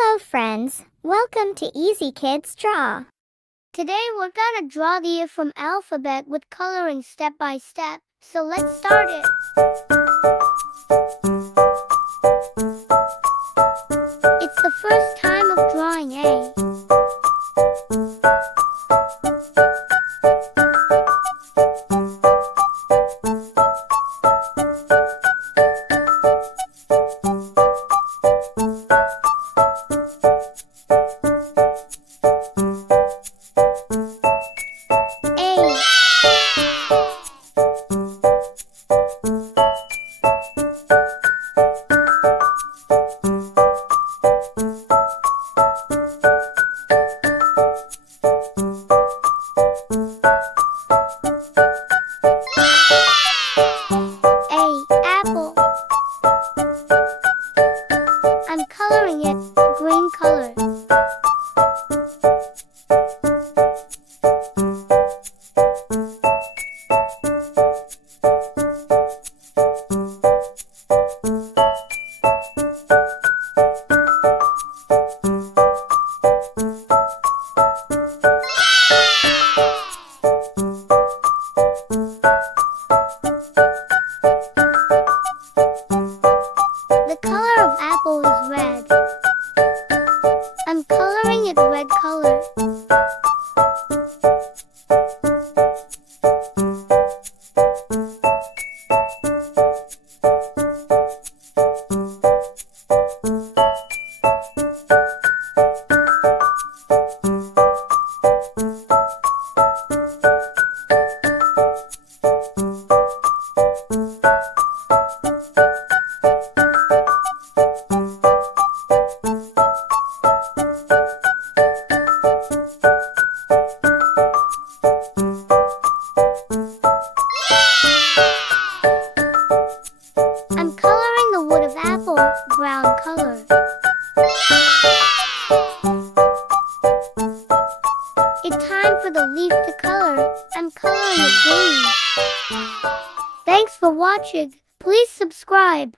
Hello friends, welcome to Easy Kids Draw. Today we're gonna draw the from alphabet with coloring step by step, so let's start it. It's the first time of drawing A. Apple. I'm coloring it green color. The color of apple is red. I'm coloring it red color. I'm coloring the wood of apple brown color. It's time for the leaf to color. I'm coloring it green. Thanks for watching. Please subscribe.